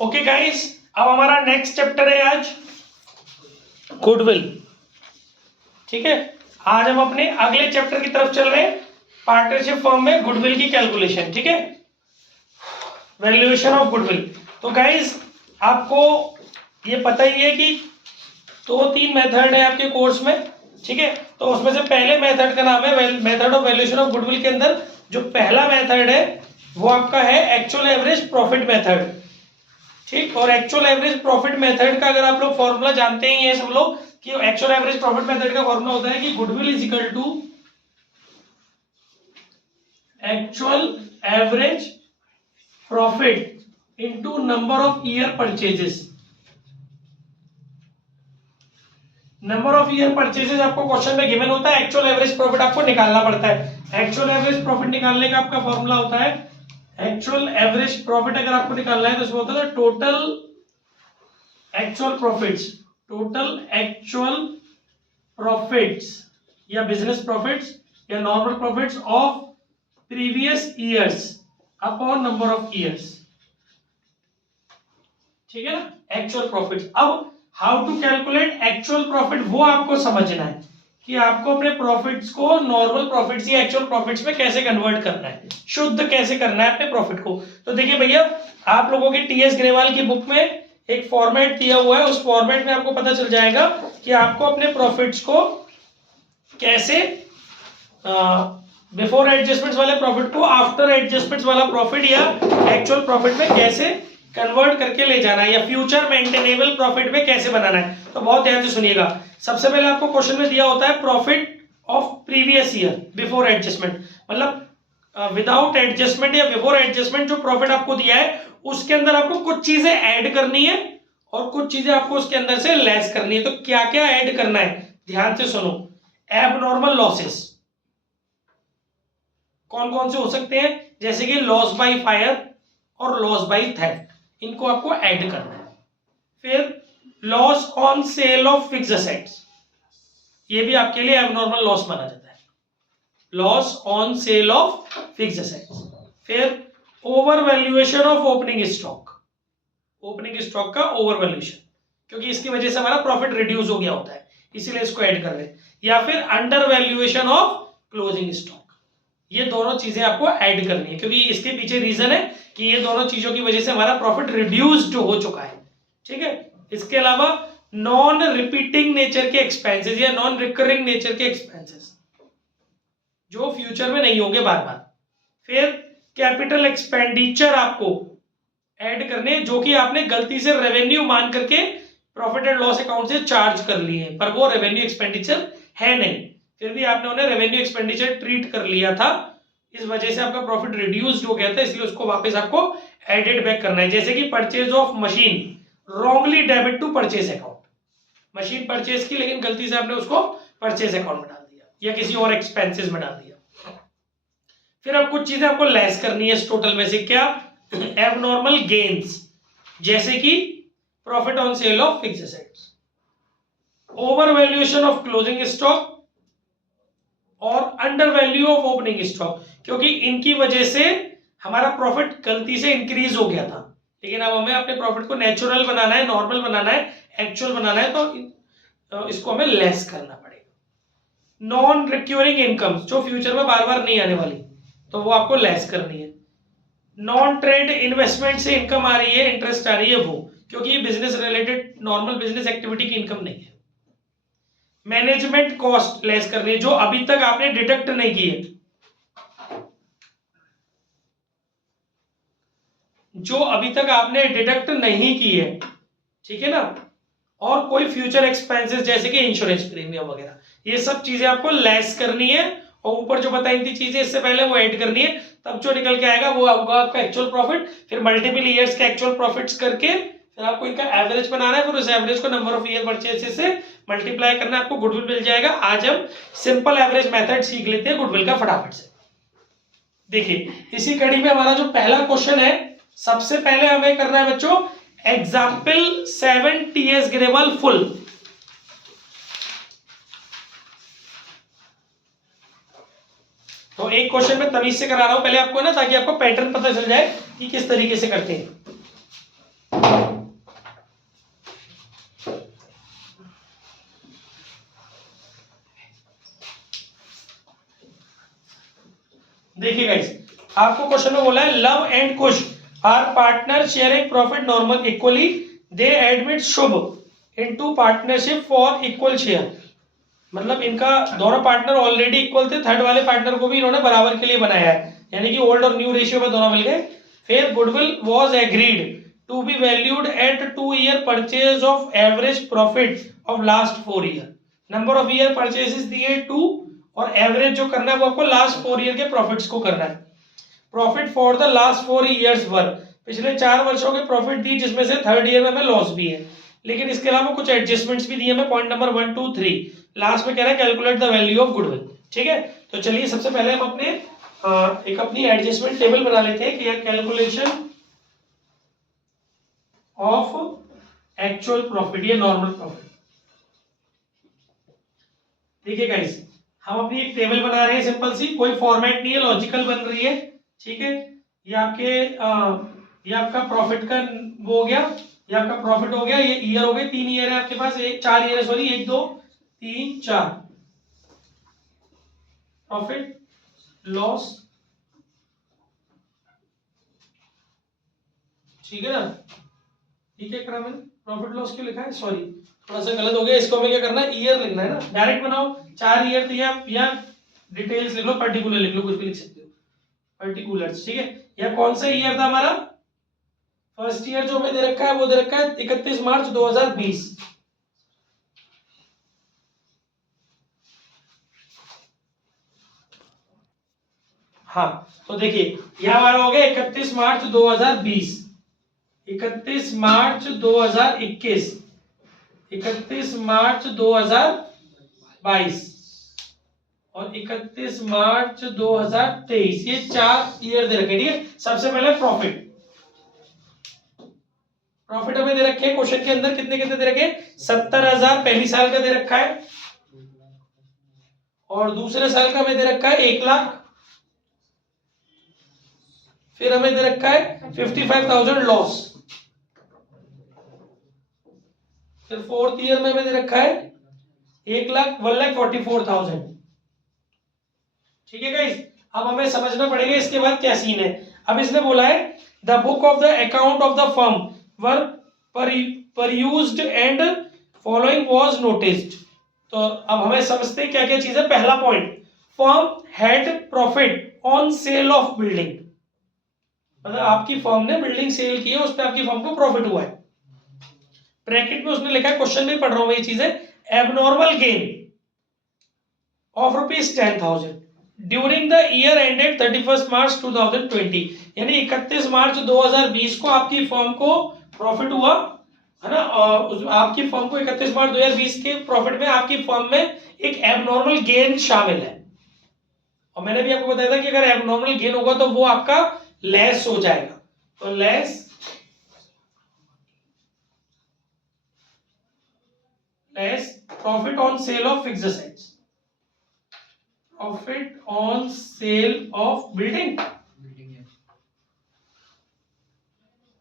Okay guys, अब हमारा next chapter है आज गुडविल। ठीक है, आज हम अपने अगले चैप्टर की तरफ चल रहे हैं, पार्टनरशिप फर्म में गुडविल की कैलकुलेशन। ठीक है, वैल्यूएशन ऑफ गुडविल। तो गाइस आपको ये पता ही है कि 2-3 मेथड है आपके कोर्स में। ठीक है, तो उसमें से पहले मेथड का नाम है method of valuation of goodwill. के अंदर जो पहला मेथड है वो आपका है एक्चुअल एवरेज प्रॉफिट मेथड। ठीक, और एक्चुअल एवरेज प्रॉफिट मेथड का अगर आप लोग फॉर्मूला जानते ही हैं सब लोग कि एक्चुअल एवरेज प्रॉफिट मेथड का फॉर्मूला होता है कि goodwill is equal to actual average profit into number of year purchases. Number of year purchases आपको क्वेश्चन में गिवन होता है, एक्चुअल एवरेज प्रॉफिट आपको निकालना पड़ता है। एक्चुअल एवरेज प्रॉफिट निकालने का आपका फॉर्मूला होता है एक्चुअल एवरेज प्रॉफिट अगर आपको निकालना है तो इसमें होता है total actual profits, total actual profits या बिजनेस प्रॉफिट्स या normal profits of previous years upon number of years. ठीक है ना, एक्चुअल प्रॉफिट्स। अब how to calculate actual profit वो आपको समझना है कि आपको अपने प्रॉफिट्स को नॉर्मल प्रॉफिट्स या एक्चुअल प्रॉफिट्स में कैसे कन्वर्ट करना है, शुद्ध कैसे करना है अपने प्रॉफिट को। तो देखिए भैया, आप लोगों की टीएस ग्रेवाल की बुक में एक फॉर्मेट दिया हुआ है, उस फॉर्मेट में आपको पता चल जाएगा कि आपको अपने प्रॉफिट्स को कैसे बिफोर एडजस्टमेंट्स वाले प्रॉफिट को आफ्टर एडजस्टमेंट्स वाला प्रॉफिट या एक्चुअल प्रॉफिट में कैसे कन्वर्ट करके ले जाना है या फ्यूचर मेंटेनेबल प्रॉफिट में कैसे बनाना है। तो बहुत ध्यान से सुनिएगा। सबसे पहले आपको क्वेश्चन में दिया होता है profit of previous year before adjustment, मतलब विदाउट एडजस्टमेंट या बिफोर एडजस्टमेंट जो प्रॉफिट आपको दिया है उसके अंदर आपको कुछ चीजें ऐड करनी है और कुछ चीजें आपको उसके अंदर से लेस करनी है। तो क्या क्या ऐड करना है, ध्यान से सुनो। एबनॉर्मल लॉसेस कौन कौन से हो सकते हैं, जैसे कि लॉस बाय फायर और लॉस बाय थेफ्ट, इनको आपको ऐड करना है। फिर loss on sale of fixed assets, ये भी आपके लिए एबनॉर्मल लॉस माना जाता है, loss on sale of fixed assets. फिर over valuation of opening stock, opening stock का ओवर वैल्यूएशन, क्योंकि इसकी वजह से हमारा प्रॉफिट रिड्यूस हो गया होता है, इसीलिए इसको ऐड कर रहे हैं। या फिर under valuation of closing stock, ये दोनों चीजें आपको ऐड करनी है, क्योंकि इसके पीछे रीजन है कि ये दोनों चीजों की वजह से हमारा प्रॉफिट रिड्यूस्ड हो चुका है। ठीक है, इसके अलावा नॉन रिपीटिंग नेचर के एक्सपेंसेस या नॉन रिकरिंग नेचर के एक्सपेंसेस जो फ्यूचर में नहीं होंगे बार बार। फिर कैपिटल एक्सपेंडिचर आपको ऐड करने जो कि आपने गलती से रेवेन्यू मान करके प्रॉफिट एंड लॉस अकाउंट से चार्ज कर लिए हैं, पर वो रेवेन्यू एक्सपेंडिचर है नहीं, फिर भी आपने उन्हें रेवेन्यू एक्सपेंडिचर ट्रीट कर लिया था, इस वजह से आपका प्रॉफिट रिड्यूस्ड हो गया था, इसलिए उसको वापस आपको एडेड बैक करना है। जैसे कि purchase of machine wrongly debited to purchase account, machine purchase की लेकिन गलती से आपने उसको परचेज अकाउंट में डाल दिया या किसी और एक्सपेंसेस में डाल दिया। फिर अब कुछ चीजें आपको लेस करनी है इस टोटल में से, क्या, एबनॉर्मल गेन्स, जैसे कि profit on sale of fixed assets, over valuation of closing stock और under value of opening stock, क्योंकि इनकी वजह से हमारा प्रॉफिट गलती से इंक्रीज हो गया था, लेकिन अब हमें अपने प्रॉफिट को नेचुरल बनाना है, नॉर्मल बनाना है, एक्चुअल बनाना है, तो इसको हमें लेस करना पड़ेगा। नॉन रिक्यूरिंग इनकम जो फ्यूचर में बार बार नहीं आने वाली, तो वो आपको लेस करनी है। नॉन ट्रेड इन्वेस्टमेंट से इनकम आ रही है, इंटरेस्ट आ रही है, वो क्योंकि ये business related normal business activity की इनकम नहीं है। मैनेजमेंट कॉस्ट लेस करनी है जो अभी तक आपने डिडक्ट नहीं की है, जो अभी तक आपने डिडक्ट नहीं की है। ठीक है ना, और कोई फ्यूचर एक्सपेंसेस जैसे कि इंश्योरेंस प्रीमियम वगैरह, ये सब चीजें आपको लेस करनी है, और ऊपर जो बताई थी चीजें इससे पहले वो ऐड करनी है, तब जो निकल के आएगा वो होगा आपका एक्चुअल प्रॉफिट। फिर मल्टीपल ईयर्स के एक्चुअल प्रॉफिट्स करके फिर आपको इनका एवरेज बनाना है, फिर उस एवरेज को नंबर ऑफ ईयर परचेसेस से मल्टीप्लाई करना है, आपको गुडविल मिल जाएगा। आज हम सिंपल एवरेज मेथड सीख लेते हैं गुडविल का फटाफट से। देखिए, इसी कड़ी में हमारा जो पहला क्वेश्चन है, सबसे पहले हमें करना है बच्चों एग्जाम्पल 7 टीएस ग्रेवाल फुल। तो एक क्वेश्चन में तमीज से करा रहा हूं पहले आपको ना, ताकि आपको पैटर्न पता चल जाए कि किस तरीके से करते हैं। देखिए गाइस, आपको क्वेश्चन में बोला है Luv and Kush are partner sharing profit normal equally, they admit Shubh into partnership for equal share. मतलब इनका दोनों पार्टनर ऑलरेडी इक्वल थे, थर्ड वाले पार्टनर को भी इन्होंने बराबर के लिए बनाया है, यानी कि ओल्ड और न्यू रेशियो में दोनों मिल गए। फिर goodwill was agreed to be valued at 2 year purchase of average profit of last 4 year. Number of year purchases दिए 2 और एवरेज जो करना है वो आपको लास्ट 4 ईयर के प्रॉफिट्स को करना है। Profit for the last 4 years were, पिछले 4 वर्षों के प्रॉफिट दी जिसमें से थर्ड ईयर में हमें लॉस भी है, लेकिन इसके अलावा कुछ एडजस्टमेंट्स भी दिए हमें। पॉइंट नंबर 1 2 3 लास्ट में कह रहा है calculate the value of goodwill. ठीक है, तो चलिए सबसे पहले हम अपने एक अपनी एडजस्टमेंट टेबल बना लेते हैं कि कैलकुलेशन ऑफ एक्चुअल प्रॉफिट या नॉर्मल प्रॉफिट। देखिए गाइस, हम अपनी एक टेबल बना रहे हैं सिंपल सी, कोई फॉर्मेट नहीं है, लॉजिकल बन रही है। ठीक है, ये आपका प्रॉफिट का वो हो गया, ये आपका प्रॉफिट हो गया, ये ईयर हो गए, 3 ईयर है आपके पास, 4 ईयर है सॉरी, 1 2 3 4 प्रॉफिट लॉस। ठीक है ना, ठीक है करा मैंने, प्रॉफिट लॉस क्यों लिखा है, सॉरी थोड़ा सा गलत हो गया, इसको हमें क्या करना है, ईयर लिखना है ना, डायरेक्ट बनाओ 4 ईयर, तो या डिटेल्स लिख लो, पर्टिकुलर लिख लो, कुछ भी लिख सकते हो, पर्टिकुलर्स। ठीक है, या कौन सा ईयर था हमारा, फर्स्ट ईयर जो हमें दे रखा है वो दे रखा है 31 मार्च 2020। हाँ, तो देखिए यह हमारा हो गया 31 मार्च 2020, 31 मार्च 2021, 31 मार्च 2022 और 31 मार्च 2023, ये 4 ईयर दे रखे। ठीक है, सबसे पहले प्रॉफिट हमें दे रखे हैं क्वेश्चन के अंदर, कितने कितने दे रखे, 70,000 पहली साल का दे रखा है, और दूसरे साल का हमें दे रखा है 1 लाख, फिर हमें दे रखा है 55,000 लॉस, फिर फोर्थ ईयर में हमें दे रखा है 1,44,000। ठीक है गाइस, अब हमें समझना पड़ेगा इसके बाद क्या सीन है। अब इसने बोला है the book of the account of the firm were perused and following was noticed. तो अब हमें समझते हैं क्या क्या चीज है। पहला point, firm had profit on sale of building, मतलब आपकी फर्म ने बिल्डिंग सेल की है, उस पर आपकी फर्म को प्रॉफिट हुआ है। ब्रैकेट में उसने लिखा है, क्वेश्चन में पढ़ रहा हूं मैं ये चीजें, abnormal gain of ₹10,000 during the year ended 31 मार्च 2020, यानी 31 मार्च 2020 को आपकी फर्म को प्रॉफिट हुआ है ना, और आपकी फर्म को 31 मार्च 2020 के प्रॉफिट में आपकी फर्म में एक एबनॉर्मल गेन शामिल है। और मैंने भी आपको बताया था कि अगर एबनॉर्मल गेन होगा तो वो आपका लेस हो जाएगा, तो less profit on sale of fixed assets, profit on sale of building,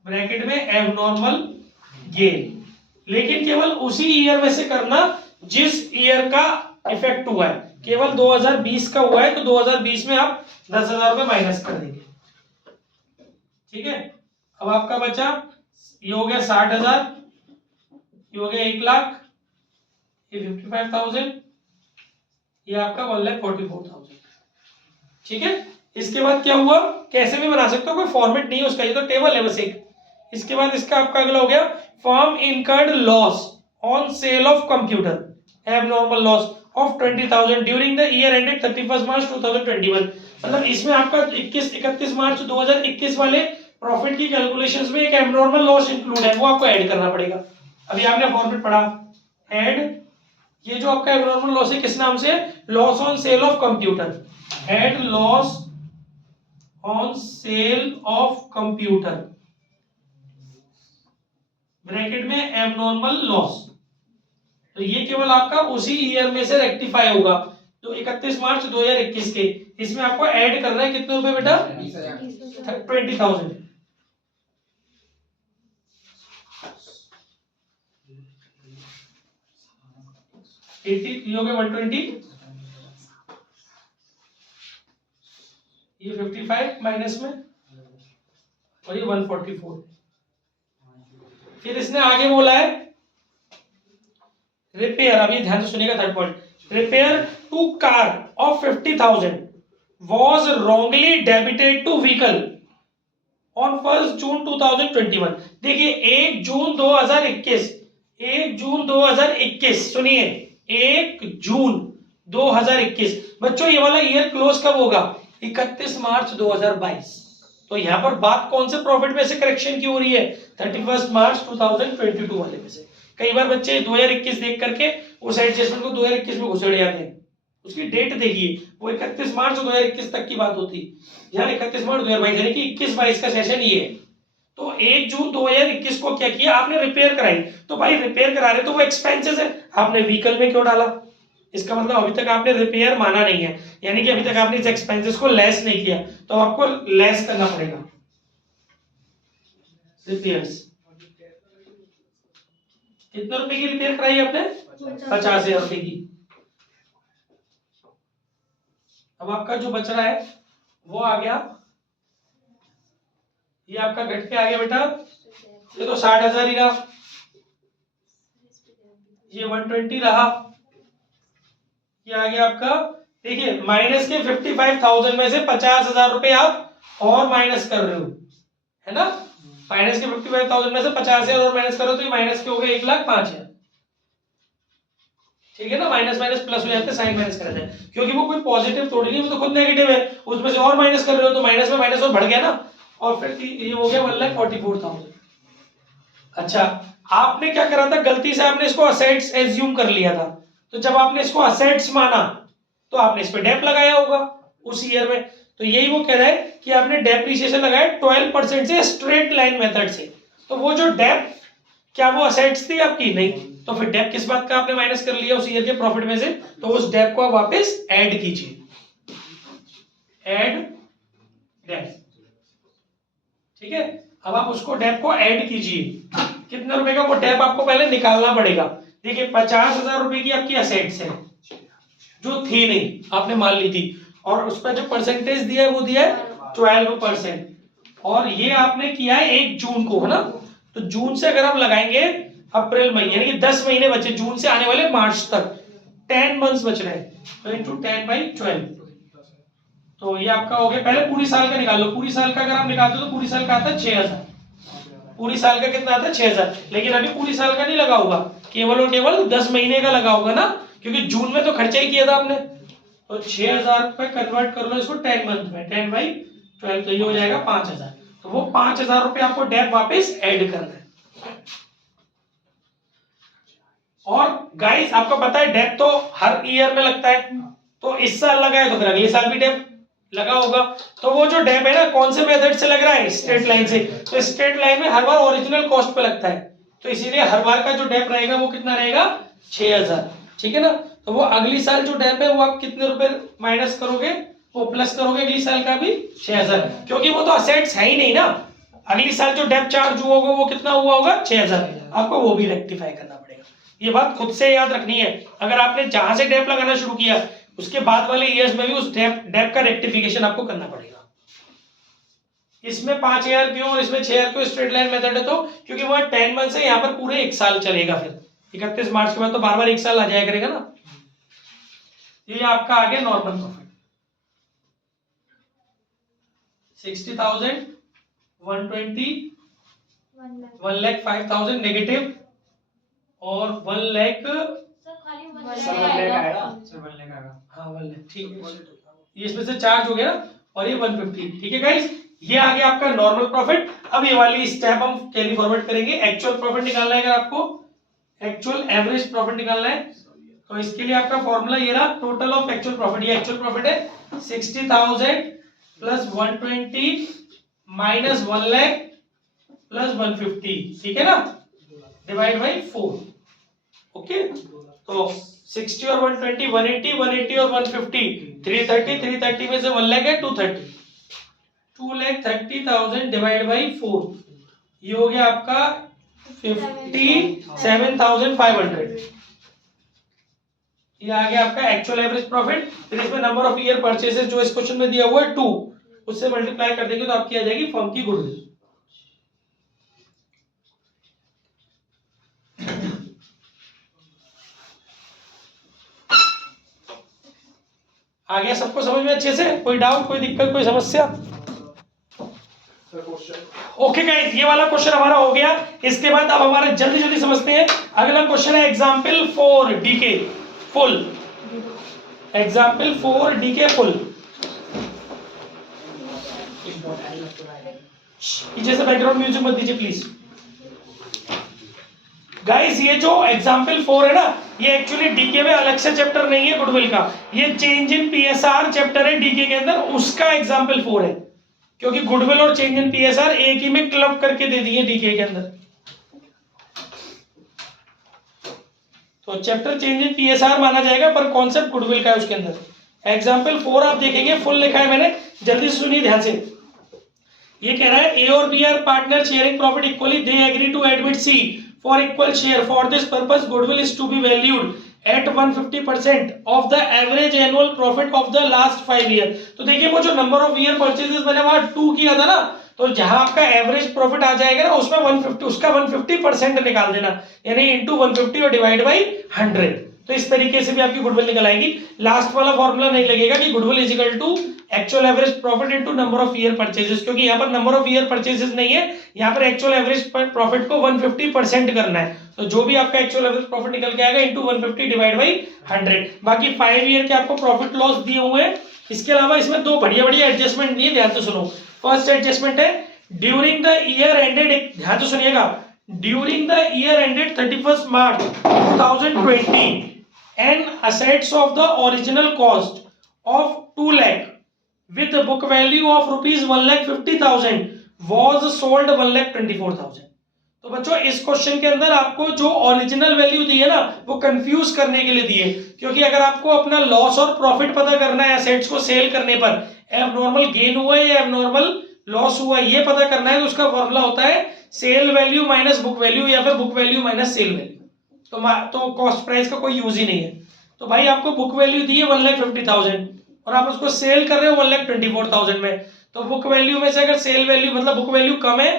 bracket में एबनॉर्मल गेन, लेकिन केवल उसी ईयर में से करना जिस ईयर का इफेक्ट हुआ है। केवल 2020 का हुआ है तो 2020 में आप 10,000 रुपए माइनस कर देंगे। ठीक है, अब आपका बचा, ये हो गया 60,000, ये हो गया 1 लाख, ये 55,000, ये आपका 1,44,000। ठीक है, इसके बाद क्या हुआ, कैसे भी बना सकते हो, कोई फॉर्मेट नहीं है उसका, ये तो टेबल है बस एक। इसके बाद इसका आपका अगला हो गया, firm incurred loss on sale of computer, abnormal loss of 20,000 during the year ended 31 मार्च 2021। मतलब इसमें आपका 31 मार्च 2021 वाले प्रॉफिट की कैलकुलेशंस में एक एबनॉर्मल लॉस इंक्लूड है, वो आपको ऐड करना पड़ेगा। अभी आपने फॉर्मेट पढ़ा, ऐड, ये जो आपका एबनॉर्मल लॉस है किस नाम से, loss on sale of computer, add loss on sale of computer, bracket में एबनॉर्मल लॉस। तो ये केवल आपका उसी ईयर में से रेक्टिफाई होगा, तो 31 मार्च 2021 के, इसमें आपको ऐड करना है कितने रुपए बेटा, 20,000। 80, ये हो गया 120, ये 55 माइनस में, और ये 144। फिर इसने आगे बोला है रिपेयर, अभी ध्यान से सुनिएगा third point, repair to car of 50,000 was wrongly debited to vehicle on 1 June 2021। देखिए 1 जून 2021, 1 जून 2021, सुनिए 1 जून 2021, बच्चों ये वाला ईयर क्लोज कब होगा? 31 मार्च 2022। तो यहाँ पर बात कौन से प्रॉफिट में से करेक्शन की हो रही है? 31 मार्च 2022 वाले में से। कई बार बच्चे 2021 देख करके उस एडजस्टमेंट को 2021 में घुसेड़ जाते हैं, उसकी डेट देखिए, वो 31 मार्च 2021 तक की बात होती, यहाँ 31 मार्च 2022 यानी कि 21-22 का सेशन ये है। तो 1 जून 2021 को क्या किया आपने? रिपेयर कराई। तो भाई रिपेयर करा रहे तो वो एक्सपेंसेस है, आपने व्हीकल में क्यों डाला? इसका मतलब अभी तक आपने रिपेयर माना नहीं है, यानी कि अभी तक आपने इस एक्सपेंसेस को लेस नहीं किया, तो आपको लेस करना पड़ेगा रिपेयर्स। कितने रुपए की रिपेयर कराई आपने? 50,000 रुपए की। अब आपका जो बच रहा है वो आ गया, ये आपका घट के आ गया बेटा, ये तो 60,000 ही रहा, ये 120 रहा, ये आ गया आपका। देखिए माइनस के 55,000 में से 50,000 रुपए आप और माइनस कर रहे हो, है ना? माइनस के 55,000 में से 50,000 और माइनस करो तो ये माइनस के हो गए 1,05,000, ठीक है ना? माइनस माइनस प्लस हो जाते हैं, साइन माइनस करा जाए, क्योंकि वो कोई पॉजिटिव थोड़ी नहीं, वो तो खुद नेगेटिव है, उसमें से और माइनस कर रहे हो तो माइनस में माइनस और बढ़ गया ना, और फिर ये हो गया 1,44,000। अच्छा, आपने क्या करा था? गलती से आपने इसको असेट्स एज्यूम कर लिया था, तो जब आपने इसको असेट्स माना तो आपने इस पे डेप लगाया होगा उस ईयर में, तो यही वो कह रहा है कि आपने डेप्रिसिएशन लगाया 12% से स्ट्रेट लाइन मेथड से। तो वो जो डेप, क्या वो असेट्स थी आपकी? नहीं, तो फिर डेप किस बात का आपने माइनस कर लिया उस ईयर के प्रॉफिट में से? तो उस डेप को आप वापस ऐड कीजिए, ऐड डेप, ठीक है? अब आप उसको डेप को ऐड कीजिए, कितने रुपए का वो डेप आपको पहले निकालना पड़ेगा। देखिए 50,000 रुपए की आपकी असेट्स है जो थी नहीं, आपने मान ली थी, और उस पर जो परसेंटेज दिया है वो दिया है 12%, और ये आपने किया है 1 जून को, है ना? तो जून से अगर हम लगाएंगे अप्रैल मई, यानी कि 10 महीने बचे जून से आने वाले मार्च तक, 10 मंथ्स बच रहे हैं, तो इंटू 10/12, तो ये आपका हो गया। पहले पूरी साल का निकाल लो, पूरी साल का अगर आप निकालते हो तो पूरी साल का आता है 6,000, पूरी साल का कितना आता है? 6,000, लेकिन अभी पूरी साल का नहीं लगा होगा, केवल और केवल 10 महीने का लगा होगा ना, क्योंकि जून में तो खर्चा ही किया था आपने। तो 6,000 पे कन्वर्ट कर लो इसको 10 मंथ में, 10/12, तो ये हो जाएगा 5,000। तो वो 5,000 रुपए आपको डेप वापस ऐड करना है। और गाइस आपको पता है डेप तो हर ईयर में लगता है, तो इस साल लगा है तो फिर अगले साल भी डेप लगा होगा। तो वो जो डेप है ना, कौन से मेथड से लग रहा है? स्ट्रेट लाइन से। तो स्ट्रेट लाइन में हर बार ओरिजिनल कॉस्ट पे लगता है, तो इसीलिए हर बार का जो डेप रहेगा वो कितना रहेगा? 6,000, ठीक है ना? तो वो अगली साल जो डेप है वो आप कितने रुपए माइनस करोगे? वो प्लस करोगे अगली साल का भी 6,000, क्योंकि वो तो असेट्स है ही नहीं ना। अगली साल जो डेप चार्ज हुआ होगा वो कितना हुआ होगा? 6,000, आपको वो भी रेक्टिफाई करना पड़ेगा। ये बात खुद से याद रखनी है, अगर आपने जहां से डेप लगाना शुरू किया उसके बाद वाले ईयर्स में भी उस डेप का रेक्टिफिकेशन आपको करना पड़ेगा। इसमें 5,000 क्यों और इसमें 6,000 क्यों? स्ट्रेट लाइन मेथड है तो, क्योंकि वहां 10 मंथ से यहाँ पर पूरे 1 साल चलेगा, फिर 31 मार्च के बाद तो बार बार 1 साल आ जाया करेगा ना। ये आपका आ गया नॉर्मल प्रॉफिट 60,000, 120, 1,05,000 नेगेटिव, और 1 लाख, हाँ 1 लाख, ठीक है, ये इसमें से चार्ज हो गया ना, और ये 150, ठीक है गाइस? ये आ गया आपका नॉर्मल प्रॉफिट। अब ये वाली स्टेप हम कैरी फॉरवर्ड करेंगे। एक्चुअल प्रॉफिट निकालना है, अगर आपको एक्चुअल एवरेज प्रॉफिट निकालना है तो इसके लिए आपका फॉर्मूला ये रहा, टोटल ऑफ एक्चुअल प्रॉफिट। ये एक्चुअल प्रॉफिट है 60,000 प्लस 120 माइनस 1 लाख प्लस 150, ठीक है ना? Divide by 4, okay? तो 60 और 120 180, 180 और 150 330, 330 में से 1 लाख है 230, 2,30,000 डिवाइड बाई 4, ये हो गया आपका 57,500। ये आ गया आपका एक्चुअल एवरेज प्रॉफिट। फिर इसमें नंबर ऑफ ईयर परचेसेस जो इस क्वेश्चन में दिया हुआ है 2, उससे मल्टीप्लाई कर देंगे तो आपकी आ जाएगी फर्म की गुडविल। आ गया सबको समझ में अच्छे से? कोई डाउट, कोई दिक्कत, कोई समस्या? ओके गाइस, ये वाला क्वेश्चन हमारा हो गया। इसके बाद अब हमारे जल्दी जल्दी समझते हैं अगला क्वेश्चन है example 4 DK full. Example 4 DK full. पीछे से बैकग्राउंड म्यूजिक मत दीजिए प्लीज। गाइस ये जो एग्जाम्पल 4 है ना, ये एक्चुअली डीके में अलग से चैप्टर नहीं है गुडविल का, ये चेंज इन पीएसआर चैप्टर है डीके के अंदर, उसका एग्जाम्पल 4 है। क्योंकि गुडविल और चेंज इन पीएसआर एक ही में क्लब करके दे दिए डीके के अंदर। तो चैप्टर चेंज इन पीएसआर माना जाएगा पर कॉन्सेप्ट गुडविल का है उसके अंदर। एग्जाम्पल 4 आप देखेंगे, फुल लिखा है मैंने, जल्दी से सुनिए ध्यान से। ये कह रहा है ए और B are partner sharing profit equally, they agree to admit C for equal share. For this purpose goodwill is to be valued at 150% of the average annual profit of the last 5 year। तो देखिए वो जो number of year purchases मैंने वहां 2 किया था ना, तो जहां आपका एवरेज प्रॉफिट आ जाएगा ना उसमें 150, उसका 150% निकाल देना, यानी इंटू 150 और डिवाइड बाई 100। तो इस तरीके से भी आपकी गुडविल निकल आएगी। लास्ट वाला फॉर्मूला नहीं लगेगा कि goodwill is equal to actual average profit into number of year purchases, क्योंकि यहाँ पर नंबर ऑफ ईयर परचेजेस नहीं है, यहाँ पर एक्चुअल एवरेज प्रॉफिट को 150% करना है। तो जो भी आपका एक्चुअल एवरेज प्रॉफिट निकल के आएगा इंटू 150 डिवाइड बाई 100। बाकी 5 ईयर के आपको प्रॉफिट लॉस दिए हुए हैं। इसके अलावा इसमें 2 बढ़िया बढ़िया एडजस्टमेंट दिए, ध्यान से सुनो। फर्स्ट एडजस्टमेंट है ड्यूरिंग द ईयर एंडेड, ध्यान से सुनिएगा, during the year ended 31 March 2020 and assets of the original cost of 2 lakh with a book value of rupees 1,50,000 was sold 1,24,000। तो बच्चों इस क्वेश्चन के अंदर आपको जो ओरिजिनल वैल्यू दी है ना वो कंफ्यूज करने के लिए दी है, क्योंकि अगर आपको अपना लॉस और प्रॉफिट पता करना है एसेट्स को सेल करने पर, एबनॉर्मल गेन हुआ है या एबनॉर्मल लॉस हुआ है ये पता करना है, तो उसका फॉर्मूला होता है sale value minus book value या फिर book value minus sale value. तो कॉस्ट प्राइस का कोई यूज ही नहीं है। तो भाई आपको बुक वैल्यू दी है 1,50,000 और आप उसको सेल कर रहे हो 1,24,000 में, तो बुक वैल्यू में से अगर सेल वैल्यू मतलब बुक वैल्यू कम है,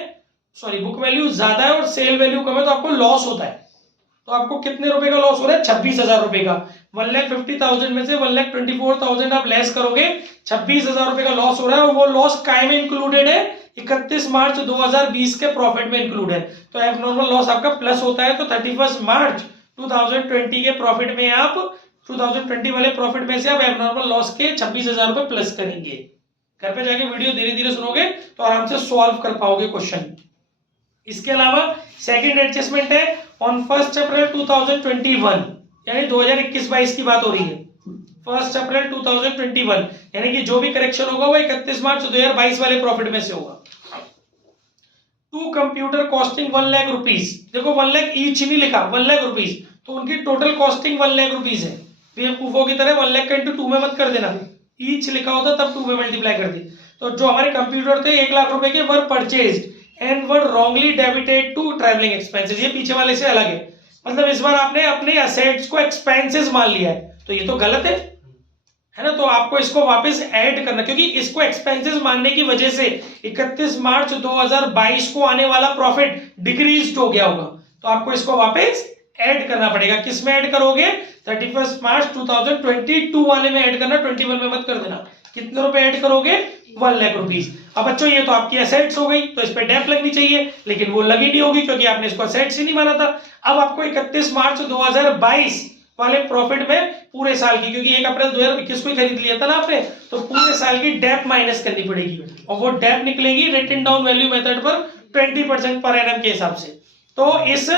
सॉरी बुक वैल्यू ज्यादा है और सेल वैल्यू कम है, तो आपको लॉस होता है। तो आपको कितने रुपए का लॉस हो रहा है? 26,000 रुपए का। 1,50,000 में से 1,24,000 आप लेस करोगे, 26,000 रुपए का लॉस हो रहा है, और वो लॉस काय में इंक्लूडेड है? 31 मार्च 2020 के प्रॉफिट में इंक्लूड है। तो एबनॉर्मल लॉस आपका प्लस होता है, तो 31 मार्च 2020 के प्रॉफिट में आप 2020 वाले प्रॉफिट में से आप एबनॉर्मल लॉस के 26,000 रुपए प्लस करेंगे। घर पे जाके वीडियो धीरे धीरे सुनोगे तो आराम से सॉल्व कर पाओगे क्वेश्चन। इसके अलावा सेकंड एडजस्टमेंट है ऑन 1 अप्रैल 2021, यानी 2021-22 की बात हो रही है। 1 अप्रैल 2021 यानी कि जो भी करेक्शन होगा वो 31 मार्च 2022 वाले प्रॉफिट में से होगा। To computer costing 1 lakh rupees, देखो 1 लाख ईच नहीं लिखा, 1 लाख रुपीज, तो उनकी टोटल कॉस्टिंग 1 लाख रुपीज है। बेवकूफों की तरह 1 लाख का इंटू 2 में मत कर देना, ईच लिखा होता तब 2 में मल्टीप्लाई कर दी। तो जो हमारे कंप्यूटर थे 1 लाख रुपए के were purchased and were wrongly debited to travelling expenses, ये पीछे वाले से अलग है। मतलब इस बार आपने अपने असेट्स को एक्सपेंसेस मान लिया है, तो ये तो गलत है ना। तो आपको इसको वापस ऐड करना, क्योंकि इसको एक्सपेंसेस मानने की वजह से 31 मार्च 2022 को आने वाला प्रॉफिट डिक्रीज हो गया होगा, तो आपको इसको वापस ऐड करना पड़ेगा। किस में ऐड करोगे? 31 मार्च 2022 वाले में ऐड करना, 21 में मत कर देना। कितने रुपए ऐड करोगे? 1 लाख रुपीज। अब बच्चों ये तो आपकी एसेट्स हो गई, तो इस पे डेप्थ लगनी चाहिए, लेकिन वो लगी नहीं होगी क्योंकि आपने इसको एसेट्स ही नहीं माना था। अब आपको 31 मार्च 2022 वाले प्रॉफिट में पूरे साल की, क्योंकि 1 अप्रैल 2021 को ही खरीद लिया था ना आपने, तो पूरे साल की डेप्थ माइनस करनी पड़ेगी, और वो डेप्थ निकलेगी रिटन डाउन वैल्यू मेथड पर 20% पर एनम के हिसाब से। तो इस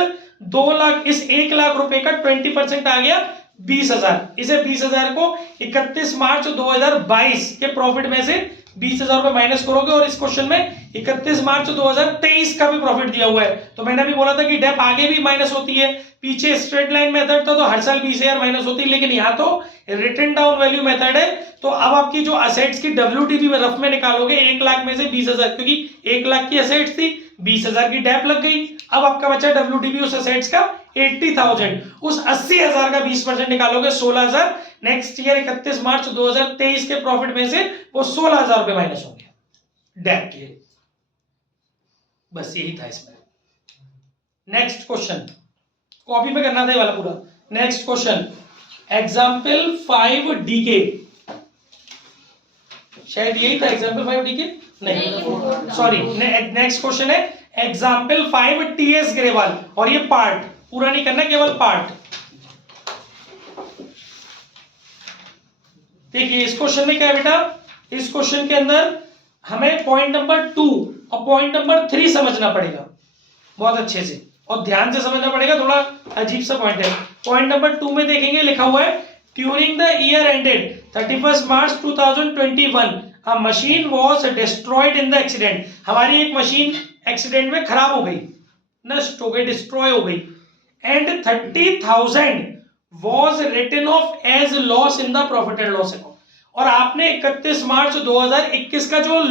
2 लाख, इस 1 लाख रुपए का 20% आ गया 20,000। इसे 20,000 को 31 मार्च 2022 के प्रॉफिट में से 20,000 रुपए माइनस करोगे, और इस क्वेश्चन में 31 मार्च 2023 का भी प्रॉफिट दिया हुआ है। तो मैंने अभी बोला था कि डेप आगे भी माइनस होती है, पीछे स्ट्रेट लाइन मेथड था तो हर साल 20,000 माइनस होती है, लेकिन यहाँ तो रिटन डाउन वैल्यू मेथड है। तो अब आपकी जो असेट्स की WTV रफ में निकालोगे 1 लाख में से 20,000, क्योंकि 1 लाख की असेट्स थी, 20,000 की डेप लग गई। अब आपका बचा WDV उस असेट्स का 80,000, उस 80,000 का 20% निकालोगे 16,000। नेक्स्ट ईयर 31 मार्च 2023 के प्रॉफिट में से वो 16,000 रुपए माइनस हो गया डेप के। बस यही था इसमें। नेक्स्ट क्वेश्चन, कॉपी पे करना था ये वाला पूरा। नेक्स्ट क्वेश्चन, एग्जाम्पल 5D के, शायद यही था एग्जाम्पल 5D के, नहीं सॉरी, नेक्स्ट क्वेश्चन है एग्जाम्पल 5TS ग्रेवाल, और ये पार्ट पूरा नहीं करना, केवल पार्ट। देखिए इस क्वेश्चन में क्या है बेटा, इस क्वेश्चन के अंदर हमें पॉइंट नंबर 2 और पॉइंट नंबर 3 समझना पड़ेगा बहुत अच्छे से, और ध्यान से समझना पड़ेगा, थोड़ा अजीब सा पॉइंट है। पॉइंट नंबर 2 में देखेंगे लिखा हुआ है during the year ended 31 March 2021 a machine was destroyed in the accident. हमारी एक मशीन एक्सीडेंट में खराब हो गई, नष्ट हो गई, डिस्ट्रॉय हो गई, and 30,000 was written off as loss in the profit and loss account. और आपने 31 मार्च 2021 का जो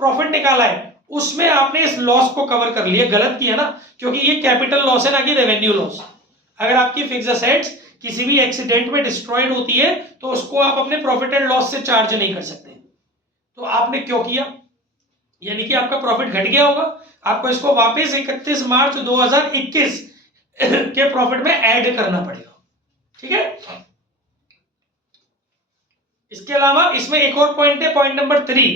प्रॉफिट निकाला है उसमें आपने इस लॉस को कवर कर लिया। गलत किया ना, क्योंकि ये कैपिटल लॉस है ना कि रेवेन्यू लॉस। अगर आपकी फिक्स एसेट्स किसी भी एक्सीडेंट में डिस्ट्रॉयड होती है तो उसको आप अपने प्रॉफिट एंड लॉस से चार्ज नहीं कर सकते। तो आपने क्यों किया, यानी कि आपका प्रॉफिट घट गया होगा, आपको इसको वापस 31 मार्च 2021 के प्रॉफिट में ऐड करना पड़ेगा। ठीक है, इसके अलावा इसमें एक और पॉइंट है, point number 3,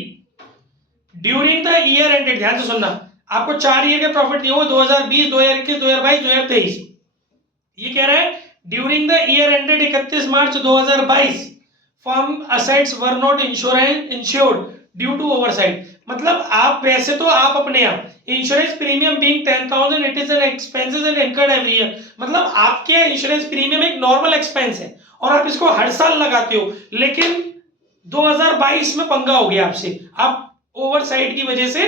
during the year ended. ध्यान से सुनना, आपको 4 ईयर के प्रॉफिट दिए हुए 2020, 2021, 2022, 2023। ये कह रहा है during the year ended 31 March 2022 firm assets were not insured due to oversight. मतलब आप वैसे तो आप अपने आप insurance premium being 10,000 it is an expenses and incurred every year. मतलब आपके इंश्योरेंस प्रीमियम एक नॉर्मल एक्सपेंस है और आप इसको हर साल लगाते हो, लेकिन 2022 में पंगा हो गया आपसे, आप ओवरसाइट की वजह से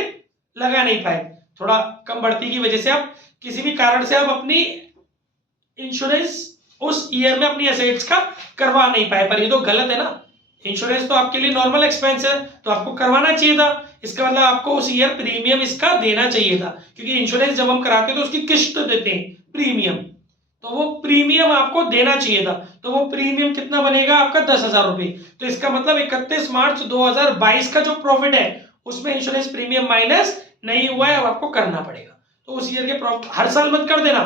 लगा नहीं पाए, थोड़ा कम बढ़ती की वजह से आप किसी भी कारण से आप अपनी इंश्योरेंस उस ईयर में अपनी एसेट्स का करवा नहीं पाए। पर ये तो गलत है ना, इंश्योरेंस तो आपके लिए नॉर्मल एक्सपेंस है तो आपको करवाना चाहिए था। इसका मतलब आपको उस ईयर प्रीमियम इसका देना चाहिए था, क्योंकि इंश्योरेंस जब हम कराते हैं तो उसकी किस्त देते हैं प्रीमियम, तो वो प्रीमियम आपको देना चाहिए था। तो वो प्रीमियम कितना बनेगा आपका 10,000 रुपए। तो इसका मतलब 31 मार्च 2022 का जो प्रॉफिट है उसमें इंश्योरेंस प्रीमियम माइनस नहीं हुआ है, अब आपको करना पड़ेगा। तो उस ईयर के प्रॉफिट हर साल मत कर देना,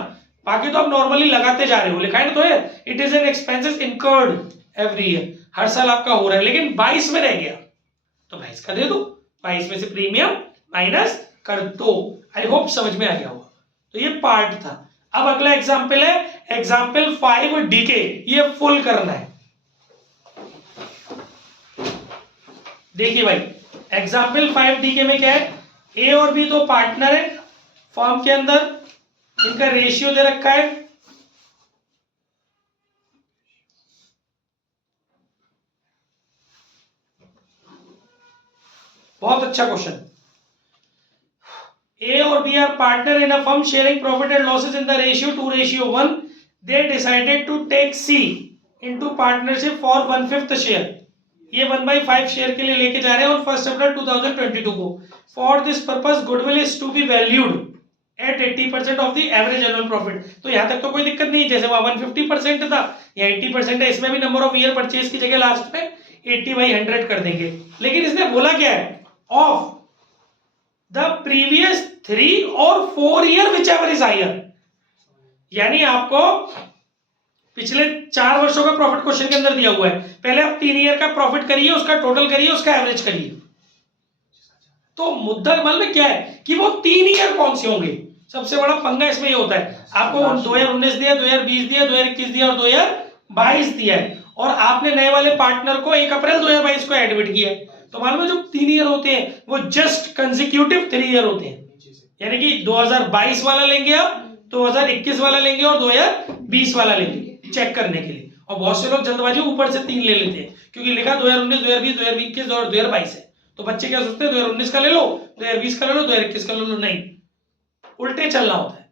बाकी तो आप नॉर्मली लगाते जा रहे हो, लिखा है ना, तो है it is an expenses incurred every year, हर साल आपका हो रहा है, लेकिन 22 में रह गया तो 22 का दे दो, 22 में से प्रीमियम माइनस कर दो। आई होप समझ में आ गया होगा। तो ये पार्ट था। अब अगला एग्जाम्पल है एग्जाम्पल 5D के, ये फुल करना है। देखिए भाई एग्जाम्पल 5D के में क्या है, ए और बी दो पार्टनर है फर्म के अंदर, इनका रेशियो दे रखा है, बहुत अच्छा क्वेश्चन। ए और B are partner in a firm sharing profit and losses in the ratio 2:1। They decided to take C into partnership for 1/5 share. ये 1/5 शेयर के लिए लेके जा रहे हैं ऑन 1 अप्रैल 2022 को। For this purpose goodwill is to be valued at 80% of the average annual profit. तो यहां तक तो कोई दिक्कत नहीं, जैसे वहां 150% था या 80% है, इसमें भी नंबर ऑफ ईयर परचेज की जगह लास्ट में 80/100 कर देंगे। लेकिन इसने बोला क्या है, ऑफ द प्रीवियस 3 और 4 year whichever is higher. यानी आपको पिछले 4 वर्षों का प्रॉफिट क्वेश्चन के अंदर दिया हुआ है, पहले आप 3 ईयर का प्रॉफिट करिए, उसका टोटल करिए, उसका एवरेज करिए। तो मुद्दा मतलब क्या है कि वो 3 ईयर कौन से होंगे। सबसे बड़ा पंगा इसमें ये होता है, आपको 2019 दिया, 2020 दिया, 2021 दिया और 2022 दिया है, और आपने नए वाले पार्टनर को 1 अप्रैल 2022 को एडमिट किया है। तो मालूम है जो 3 ईयर होते हैं वो जस्ट कंसेक्यूटिव 3 ईयर होते हैं, यानी कि 2022 वाला लेंगे आप, 2021 वाला लेंगे और 2020 वाला लेंगे चेक करने के लिए। और बहुत से लोग जल्दबाजी ऊपर से 3 ले लेते हैं, क्योंकि लिखा 2019, 2020, 2021 और 2022 है, तो बच्चे क्या सोचते हैं 2019 का ले लो, 2020 का ले लो, 2021 का ले लो। नहीं, उल्टे चलना होता है।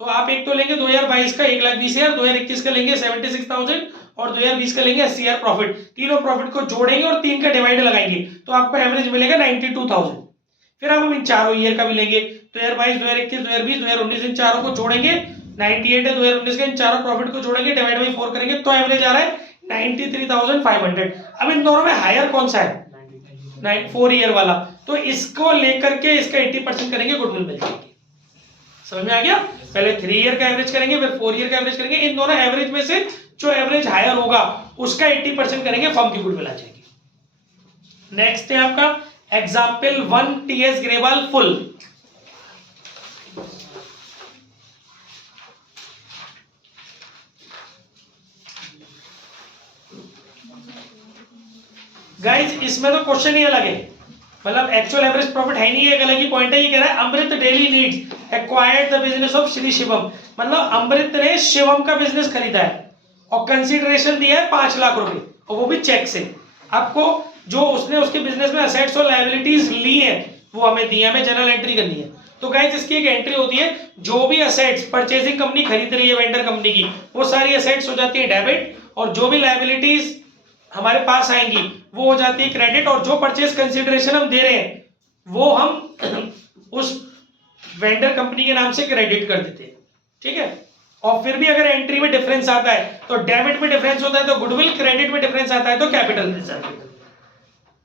तो आप एक तो लेंगे 2022 का 1,20,000, 2021 का लेंगे 76,000 और 2020 का लेंगे 80,000 प्रॉफिट। तीनों प्रॉफिट को जोड़ेंगे और 3 का डिवाइड लगाएंगे तो आपको एवरेज मिलेगा 92,000। फिर हम इन चारों ईयर का भी लेंगे, 2022, 2021, 2020, 2019, इन चारों को जोड़ेंगे, 98 है 2019 का, इन चारों प्रॉफिट को जोड़ेंगे, डिवाइड बाई 4 करेंगे, तो एवरेज आ रहा है 93,500। अब इन दोनों में हायर कौन सा है? 4 ईयर वाला, तो इसको लेकर के इसका 80% करेंगे, गुडविल मिल जाएगी। समझ में आ गया? पहले 3 ईयर का एवरेज करेंगे, फिर 4 ईयर का एवरेज करेंगे, इन दोनों एवरेज में से जो एवरेज हायर होगा उसका 80% करेंगे, फर्म की गुडविल आ जाएगी। नेक्स्ट है आपका example 1 TS Grewal full. Guys इसमें तो क्वेश्चन ही अलग है, मतलब एक्चुअल एवरेज प्रॉफिट है नहीं, एक अलग ही पॉइंट है। ये कह रहा है Amrit daily needs acquired the business of Shri Shivam, मतलब अमृत ने शिवम का बिजनेस खरीदा है और कंसीडरेशन दिया है 5 लाख रुपए, और वो भी चेक से। आपको जो उसने उसके बिजनेस में असेट्स और लायबिलिटीज ली है वो हमें दी है, हमें जनरल एंट्री करनी है। तो गाइस इसकी एक एंट्री होती है, जो भी असेट्स परचेजिंग कंपनी खरीद रही है वेंडर कंपनी की, वो सारी असेट्स हो जाती है डेबिट, और जो भी लायबिलिटीज हमारे पास आएंगी वो हो जाती है क्रेडिट, और जो परचेज कंसीडरेशन हम दे रहे हैं वो हम उस वेंडर कंपनी के नाम से क्रेडिट कर देते हैं, ठीक है। और फिर भी अगर एंट्री में डिफरेंस आता है तो डेबिट में डिफरेंस होता है तो गुडविल, क्रेडिट में डिफरेंस आता है तो कैपिटल रिजर्व।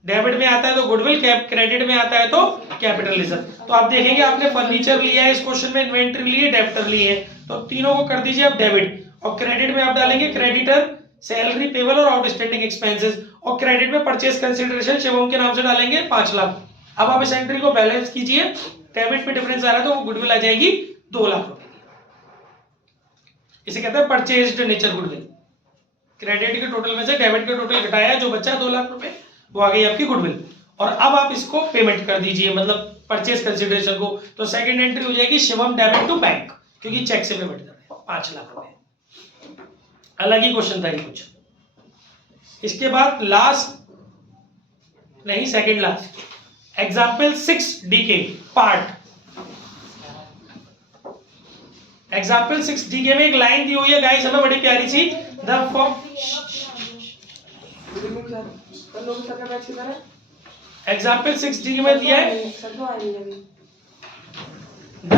डेबिट में आता है तो गुडविल, क्रेडिट में आता है तो कैपिटल रिजर्व। तो आप देखेंगे आपने फर्नीचर लिया है इस क्वेश्चन में, इन्वेंट्री ली है, डेबिटर ली है, तो तीनों को कर दीजिए आप डेबिट, और क्रेडिट में आप डालेंगे क्रेडिटर, सैलरी पेबल और आउटस्टैंडिंग एक्सपेंसेस, और क्रेडिट में परचेज कंसीडरेशन शिवम के नाम से डालेंगे 5 लाख। अब आप इस एंट्री को बैलेंस कीजिए, डेबिट में डिफरेंस आ रहा है तो गुडविल आ जाएगी 2 लाख रुपए की। इसे कहते हैं परचेज्ड नेचर गुडविल। क्रेडिट के टोटल में से डेबिट के टोटल घटाया, जो बचा 2 लाख रुपए, वो आ गई आपकी गुडविल। और अब आप इसको पेमेंट कर दीजिए, मतलब परचेज कंसीडरेशन को, तो सेकंड एंट्री हो जाएगी शिवम डेबिट टू बैंक, क्योंकि चेक से पेमेंट कर रहे हैं 5 लाख रुपए। अलग ही क्वेश्चन था ये कुछ। इसके बाद लास्ट नहीं, second last example 6 DK part. Example 6 DK में एक लाइन दी हुई है गाइस हमें बड़ी प्यारी सी, द फॉर्म एग्जाम्पल 6 डीके में दिया है, the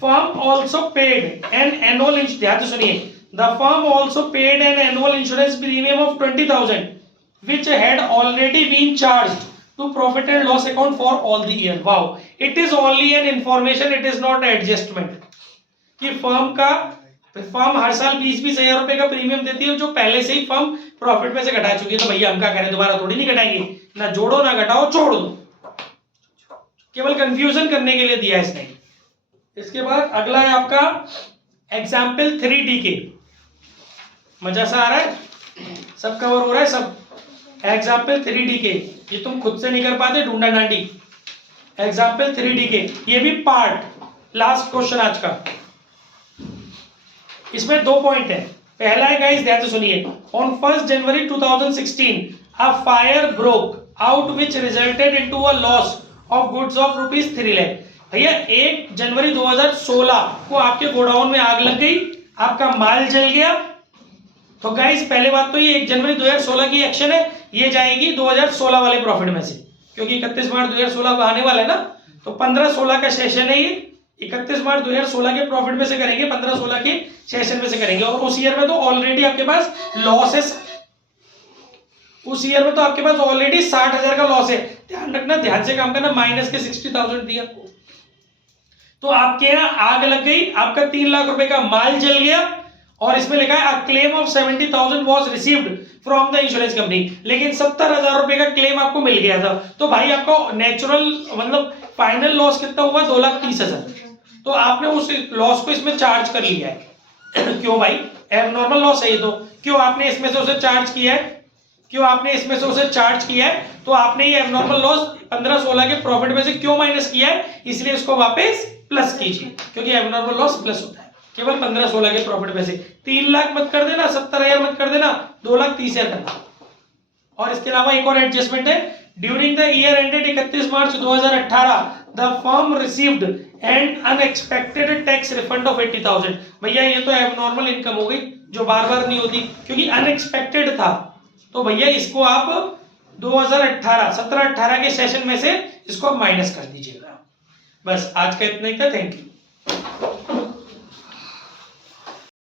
firm also paid an annual insurance, ध्यान से सुनिए, the firm also paid an annual insurance premium of 20,000 which had already been charged to profit and loss account for all the year. Wow, it is only an information, it is not adjustment कि firm हर साल 20,000 रुपए का premium देती है, जो पहले से ही firm profit में से घटा चुकी है। तो भैया हम क्या करें, दोबारा थोड़ी नहीं घटाएंगे, ना जोड़ो ना घटाओ, छोड़ दो, केवल कंफ्यूजन करने के लिए दिया है इसने। इसके बाद अगला है आपका एग्जाम्पल 3D। मजा सा आ रहा है, सब कवर हो रहा है सब। एग्जाम्पल 3D, ये तुम खुद से नहीं कर पाते, ढूंढा डांडी। एग्जाम्पल 3D, ये भी पार्ट, लास्ट क्वेश्चन आज का। इसमें 2 पॉइंट है। पहला है गाइस, ध्यान से सुनिए, on 1 January 2016 a fire broke out which resulted into a loss of goods of ₹3 lakh. भैया 1 जनवरी 2016 को आपके गोडाउन में आग लग गई, आपका माल जल गया। तो गाइस पहले बात तो ये 1 जनवरी 2016 की एक्शन है, ये जाएगी 2016 वाले प्रॉफिट में से, क्योंकि 31 मार्च 2016 को आने वाला है ना, तो 15-16 का सेशन है ये, 31 मार्च 2016 के प्रॉफिट में से करेंगे, 15-16 के सेशन में से करेंगे। और उस ईयर में तो ऑलरेडी आपके पास लॉस है, उस ईयर में तो आपके पास ऑलरेडी 60,000 का लॉस है। ध्यान रखना, ध्यान से काम करना, माइनस के 60,000 दिया, तो आपके यहाँ आग लग गई, आपका 3 लाख रुपए का माल जल गया, और इसमें लिखा है a claim of 70,000 was received from the insurance company, लेकिन 70,000 रुपए का क्लेम आपको मिल गया था। तो भाई आपको नेचुरल मतलब फाइनल लॉस कितना हुआ, 2,30,000। तो आपने उस लॉस को इसमें चार्ज कर लिया है क्यों भाई, एबनॉर्मल लॉस है ये तो, क्यों आपने इसमें से उसे चार्ज किया है, क्यों आपने इसमें से उसे चार्ज किया है, तो आपने ये एबनॉर्मल लॉस 15-16 के प्रॉफिट में से क्यों माइनस किया है, इसलिए इसको वापस प्लस कीजिए, क्योंकि एबनॉर्मल लॉस प्लस होता है केवल 15-16 के प्रॉफिट में से। 3 लाख मत कर देना, 70,000 मत कर देना, 2,30,000 करना। और इसके अलावा एक और एडजस्टमेंट है, during the year ended 31 March 2018 the firm received an unexpected tax refund of 80,000। भैया ये तो एबनॉर्मल इनकम हो गई, जो बार बार नहीं होती, क्योंकि अनएक्सपेक्टेड था। तो भैया इसको आप 2018 17-18 के सेशन में से इसको आप माइनस कर दीजिएगा। बस आज का इतना ही था, थैंक यू।